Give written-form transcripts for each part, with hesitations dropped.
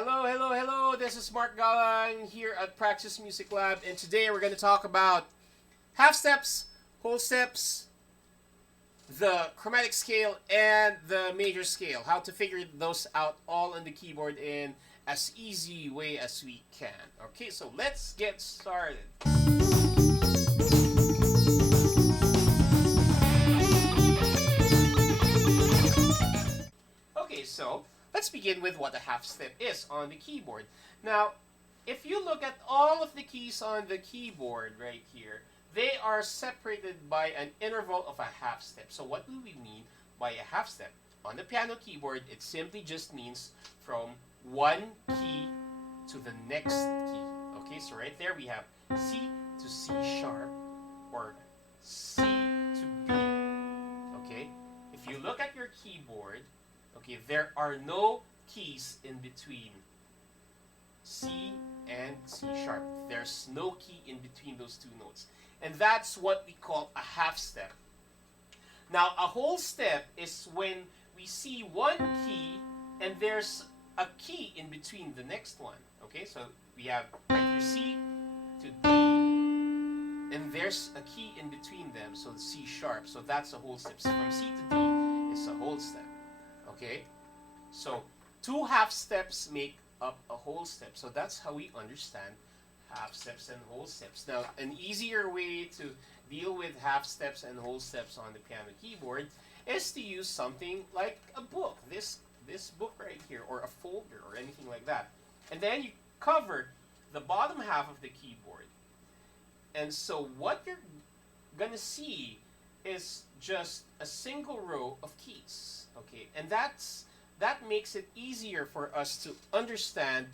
Hello. This is Mark Galang here at Practice Music Lab, and today we're going to talk about half steps, whole steps, the chromatic scale, and the major scale. How to figure those out all on the keyboard in as easy way as we can. Okay, so let's get started. Okay, so let's begin with what a half step is on the keyboard. Now, if you look at all of the keys on the keyboard right here, they are separated by an interval of a half step. So what do we mean by a half step? On the piano keyboard, it simply just means from one key to the next key. Okay, so right there we have C to C sharp or C to B. Okay, if you look at your keyboard, okay, there are no keys in between C and C sharp. There's no key in between those two notes. And that's what we call a half step. Now, a whole step is when we see one key and there's a key in between the next one. Okay, so we have right here C to D, and there's a key in between them, so C sharp. So that's a whole step. So from C to D is a whole step. Okay, so two half steps make up a whole step. So that's how we understand half steps and whole steps. Now, an easier way to deal with half steps and whole steps on the piano keyboard is to use something like a book, this book right here, or a folder or anything like that. And then you cover the bottom half of the keyboard. And so what you're going to see is just a single row of keys. Okay, and that makes it easier for us to understand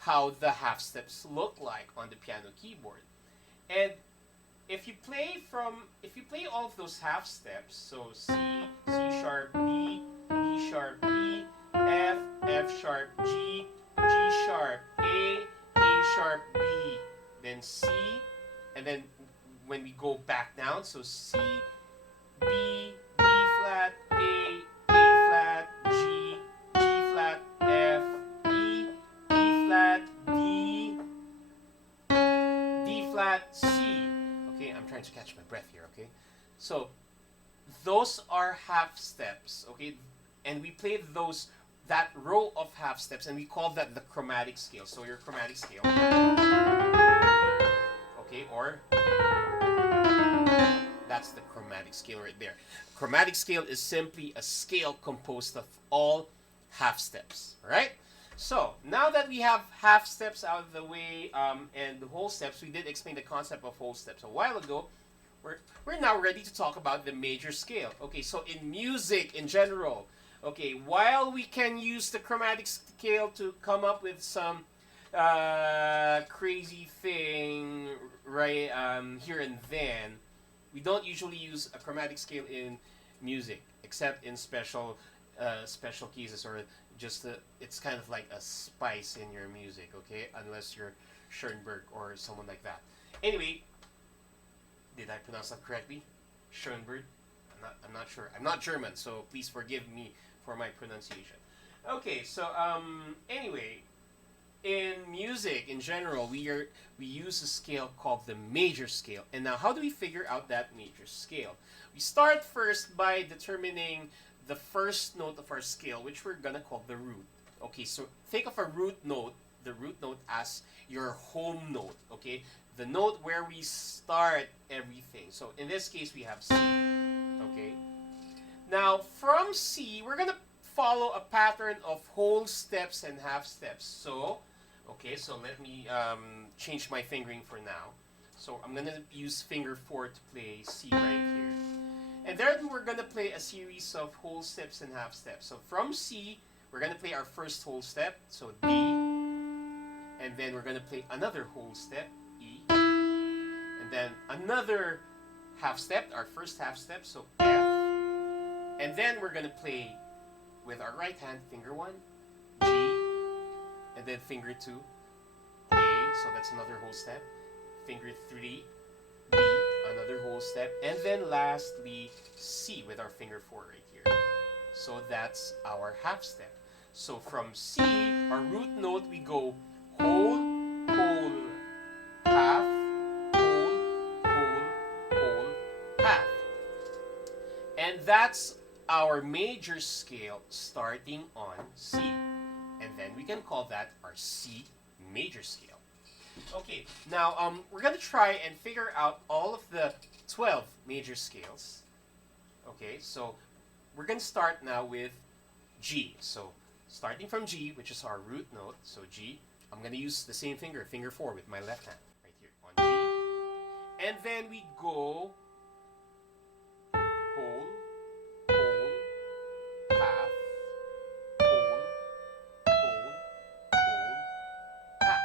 how the half steps look like on the piano keyboard. And if you play all of those half steps, so C, C sharp, B, B sharp, E, F, F sharp, G, G sharp, A sharp, B, then C, and then when we go back down, so C, B, B flat, A flat, G, G flat, F, E flat, D flat, C. Okay, I'm trying to catch my breath here, okay? So, those are half steps, okay? And we play that row of half steps, and we call that the chromatic scale. So, your chromatic scale. Okay, or that's the chromatic scale right there. Chromatic scale is simply a scale composed of all half steps, right? So, now that we have half steps out of the way and the whole steps, we did explain the concept of whole steps a while ago. We're now ready to talk about the major scale. Okay, so in music in general, okay, while we can use the chromatic scale to come up with some crazy thing, right, here and then, we don't usually use a chromatic scale in music, except in special cases, or just it's kind of like a spice in your music, okay? Unless you're Schoenberg or someone like that. Anyway, did I pronounce that correctly? Schoenberg? I'm not sure. I'm not German, so please forgive me for my pronunciation. Okay, so anyway, in music in general, we use a scale called the major scale. And now, how do we figure out that major scale? We start first by determining the first note of our scale, which we're gonna call the root. Okay, so think of a root note, the root note, as your home note. Okay, the note where we start everything. So in this case, we have C. Okay, now from C, we're gonna follow a pattern of whole steps and half steps. So, okay, so let me change my fingering for now. So I'm gonna use finger 4 to play C right here. And then we're going to play a series of whole steps and half steps. So from C, we're going to play our first whole step, so D. And then we're going to play another whole step, E. And then another half step, our first half step, so F. And then we're going to play with our right hand, finger 1, G. And then finger 2, A. So that's another whole step. Finger 3, B, another whole step, and then lastly C with our finger 4 right here. So that's our half step. So from C our root note, we go whole, whole, half, whole, whole, whole, half. And that's our major scale starting on C. And then we can call that our C major scale. Okay, now we're going to try and figure out all of the 12 major scales. Okay, so we're going to start now with G. So starting from G, which is our root note, so G, I'm going to use the same finger, finger 4 with my left hand, right here on G. And then we go whole, whole, half, whole, whole, whole, half.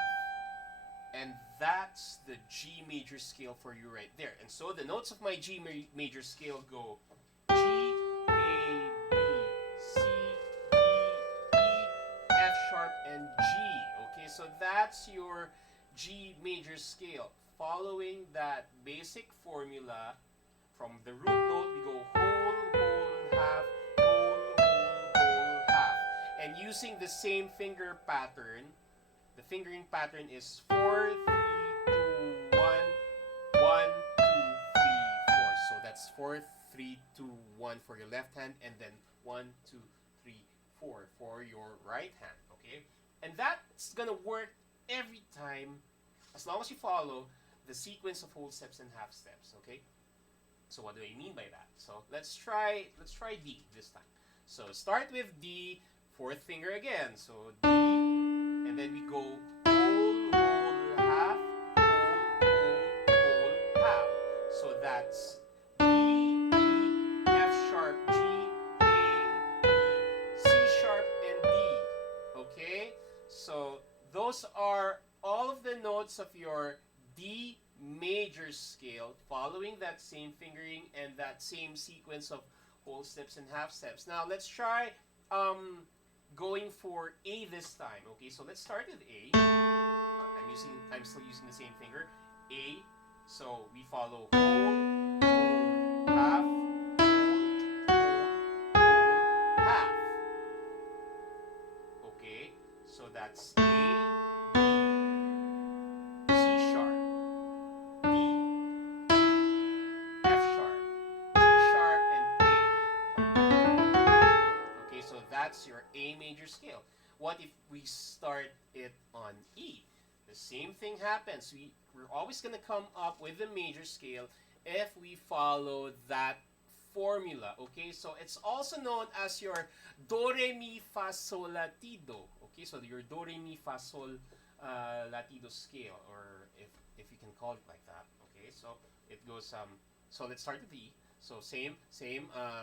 And that's the G major scale for you right there. And so the notes of my G major scale go G, A, B, C, D, E, F sharp, and G. Okay, so that's your G major scale. Following that basic formula, from the root note, we go whole, whole, half, whole, whole, whole, half. And using the same finger pattern, the fingering pattern is 4, 3, 2, 1, 1, 2, 3, 4. So that's 4, 3, 2, 1 for your left hand, and then 1, 2, 3, 4 for your right hand. Okay? And that's gonna work every time as long as you follow the sequence of whole steps and half steps. Okay? So what do I mean by that? So let's try D this time. So start with D, fourth finger again. So D, and then we go whole, whole, half, whole, whole, whole, half. So that's D, E, F sharp, G, A, B, C sharp, and D. Okay? So those are all of the notes of your D major scale, following that same fingering and that same sequence of whole steps and half steps. Now let's try going for A this time. Okay, so let's start with A. I'm still using the same finger. A. So we follow whole, whole, half, whole, whole, whole, half. Okay, so that's A, B, C sharp, D, F sharp, G sharp, and A. Okay, so that's your A major scale. What if we start it on E? The same thing happens. We're always going to come up with the major scale if we follow that formula. Okay, so it's also known as your do, re, mi, fa, sol, la, ti, do. Okay, so your do, re, mi, fa, sol, la, ti, do scale, or if you can call it like that. Okay, so it goes so let's start with E. So same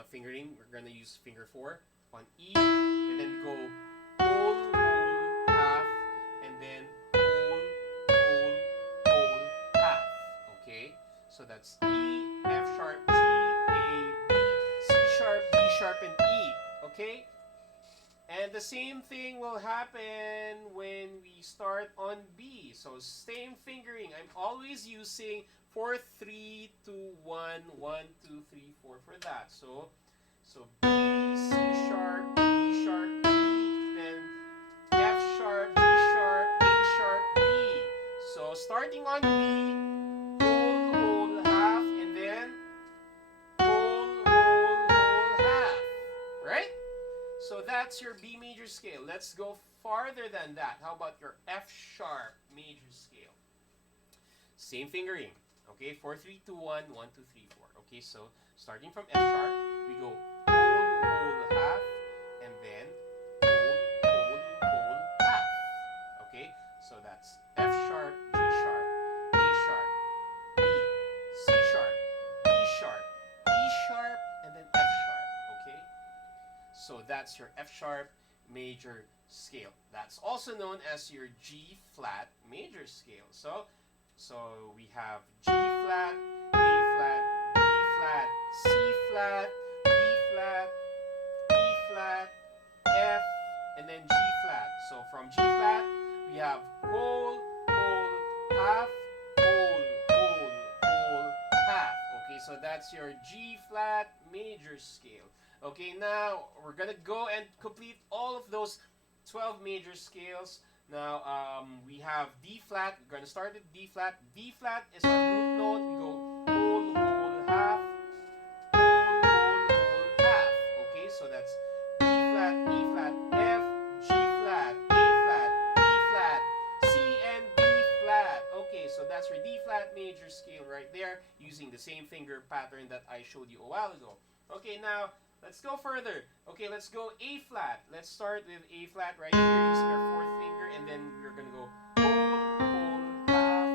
fingering. We're gonna use finger 4 on E, and then we go whole, whole, half, and then whole, whole, whole, half. Okay, so that's E, F sharp, G, A, B, C sharp, D sharp, and E. Okay, and the same thing will happen when we start on B. So same fingering. I'm always using 4, 3, 2, 1, 1, 2, 3, 4 for that. So B, C sharp, D sharp, E, then F sharp, G sharp, A sharp, B. So starting on B, whole, whole, half, and then whole, whole, whole, half. Right? So that's your B major scale. Let's go farther than that. How about your F sharp major scale? Same fingering. Okay, 4, 3, 2, 1, 1, 2, 3, 4. Okay, so starting from F sharp, we go whole, whole, half, and then whole, whole, whole, half. Okay, so that's F sharp, G sharp, A sharp, B, C sharp, D sharp, E sharp, and then F sharp. Okay, so that's your F sharp major scale. That's also known as your G flat major scale. So we have G flat, A flat, B flat, C flat, B flat, E flat, F, and then G flat. So from G flat, we have whole, whole, half, whole, whole, whole, half. Okay, so that's your G flat major scale. Okay, now we're gonna go and complete all of those 12 major scales. Now we have D flat. We're going to start with D flat. D flat is our root note. We go whole, whole, half, whole, whole, whole, half. Okay, so that's D flat, E flat, F, G flat, A flat, B flat, C, and B flat. Okay, so that's your D flat major scale right there, using the same finger pattern that I showed you a while ago. Okay, now let's go further. Okay, let's go A flat. Let's start with A flat right here using our fourth finger, and then we're gonna go whole, whole, half,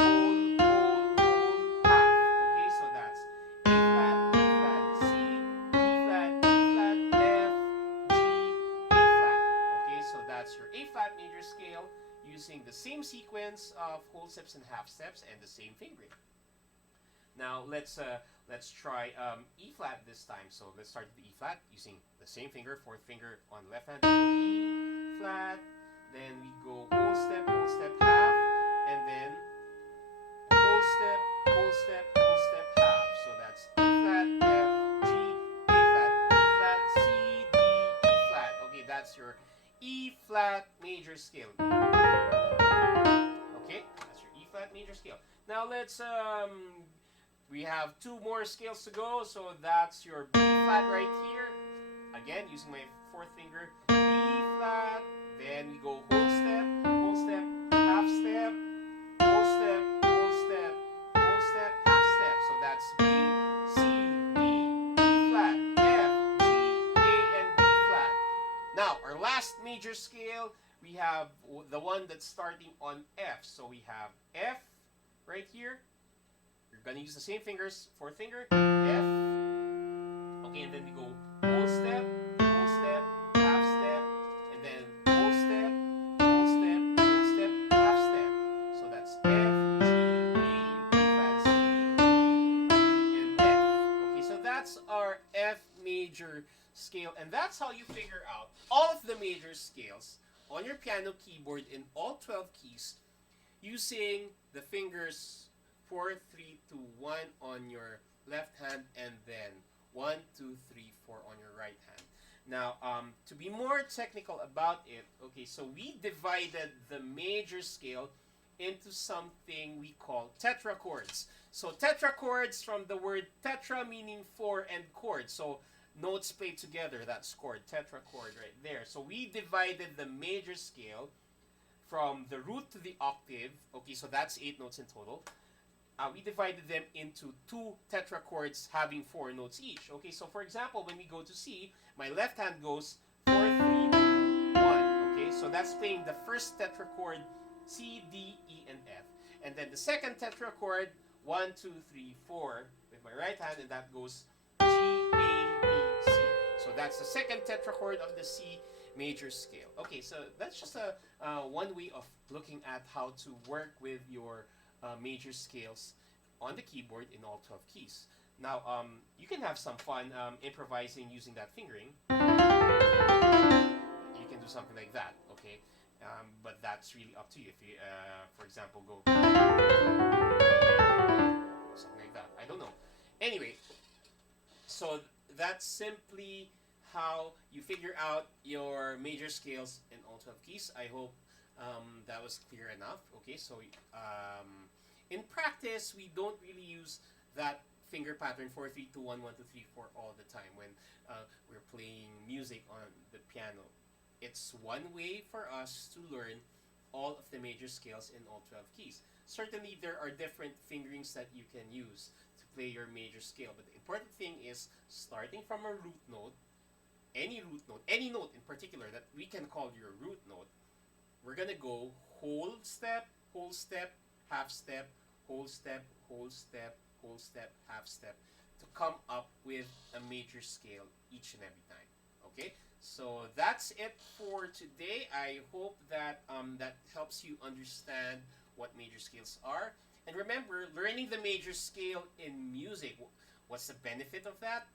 whole, whole, whole, half. Okay, so that's A flat, B flat, C, D flat, E flat, F, G, A flat. Okay, so that's your A flat major scale using the same sequence of whole steps and half steps and the same fingering. Now let's try E flat this time. So let's start with E flat using the same finger, fourth finger on the left hand. So E flat, then we go whole step, half, and then whole step, half. So that's E flat, F, G, A flat, B flat, C, D, E flat. Okay, that's your E flat major scale. Okay, that's your E flat major scale. Now let's we have two more scales to go, so that's your B flat right here. Again, using my fourth finger, B flat, then we go whole step, half step, whole step, half step. So that's B, C, D, E flat, F, G, A, and B flat. Now, our last major scale, we have the one that's starting on F. So we have F right here. You're gonna use the same fingers, fourth finger, F. Okay, and then we go whole step, half step, and then whole step, half step. So that's F, G, A, B flat, C, D, E, and F. Okay, so that's our F major scale, and that's how you figure out all of the major scales on your piano keyboard in all 12 keys using the fingers 4, 3, 2, 1 on your left hand, and then 1, 2, 3, 4 on your right hand. Now, to be more technical about it, okay, so we divided the major scale into something we call tetrachords. So tetrachords from the word tetra meaning four and chord. So notes played together, that's chord, tetrachord right there. So we divided the major scale from the root to the octave. Okay, so that's 8 notes in total. We divided them into 2 tetrachords having 4 notes each. Okay, so for example, when we go to C, my left hand goes 4, 3, 2, 1. Okay, so that's playing the first tetrachord, C, D, E, and F. And then the second tetrachord, 1, 2, 3, 4, with my right hand, and that goes G, A, B, C. So that's the second tetrachord of the C major scale. Okay, so that's just one way of looking at how to work with your major scales on the keyboard in all 12 keys. Now, you can have some fun improvising using that fingering. You can do something like that, okay? But that's really up to you. If you, for example, go something like that. I don't know. Anyway, so that's simply how you figure out your major scales in all 12 keys. I hope that was clear enough. Okay, so in practice, we don't really use that finger pattern 4, 3, 2, 1, 1, 2, 3, 4 all the time when we're playing music on the piano. It's one way for us to learn all of the major scales in all 12 keys. Certainly, there are different fingerings that you can use to play your major scale, but the important thing is starting from a root note, any note in particular that we can call your root note. We're gonna go whole step, half step, whole step, half step to come up with a major scale each and every time. Okay, so that's it for today. I hope that that helps you understand what major scales are. And remember, learning the major scale in music, what's the benefit of that?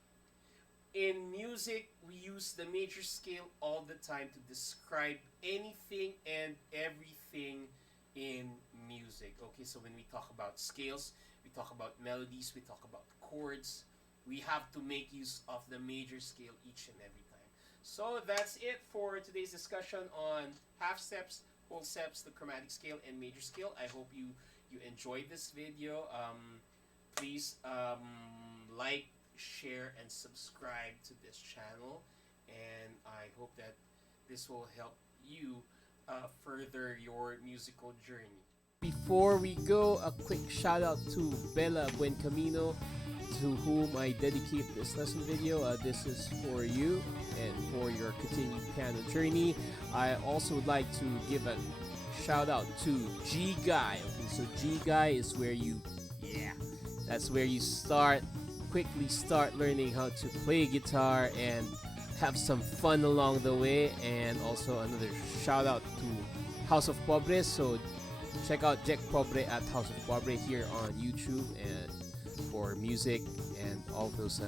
In music, we use the major scale all the time to describe anything and everything in music. Okay, so when we talk about scales, we talk about melodies, we talk about chords, we have to make use of the major scale each and every time. So that's it for today's discussion on half steps, whole steps, the chromatic scale, and major scale. I hope you enjoyed this video. Please like, share, and subscribe to this channel, and I hope that this will help you further your musical journey. Before we go, a quick shout out to Bella Buencamino, to whom I dedicate this lesson video. This is for you and for your continued piano journey. I also would like to give a shout out to G Guy. Okay, so G Guy is where that's where you quickly start learning how to play guitar and have some fun along the way. And also another shout out to House of Pobre. So check out Jack Pobre at House of Pobre here on YouTube, and for music and all those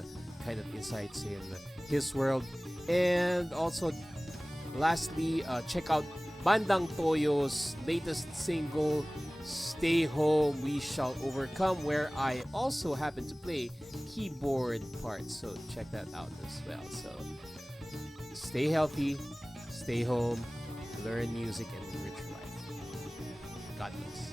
kind of insights in his world. And also, lastly, check out Bandang Toyo's latest single, Stay Home, We Shall Overcome, where I also happen to play keyboard parts. So check that out as well. So stay healthy, stay home, learn music, and enrich your life. God bless.